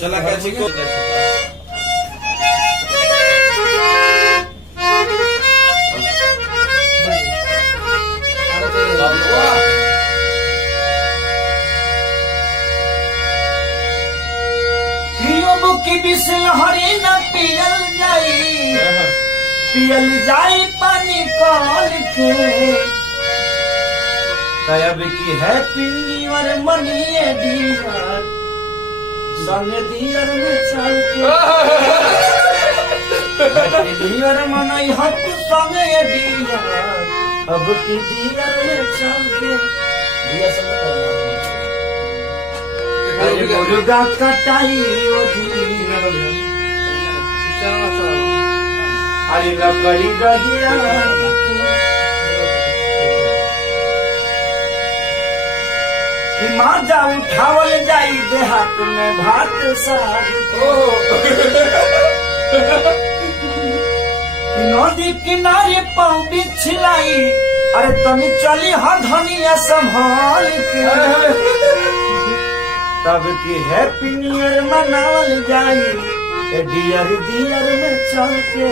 चला काची को की बिसल हरी न पियल जाई पानी कौन के तब की हैप्पी न्यू ईयर मनिए डियर संग डियर में चल के हैप्पी न्यू ईयर मनई हक संग डियर अब की डियर में चल के डियर संग मुर्गा कटाई ओ अरे लकड़ी गहिरा कि माजा उठावल जाई देहात में भात साग नदी किनारे पाँव बिछलाई अरे तनी चली हा धनिया संभाल के तब की हैप्पी न्यू ईयर मनावल जाई डियर डियर में चल के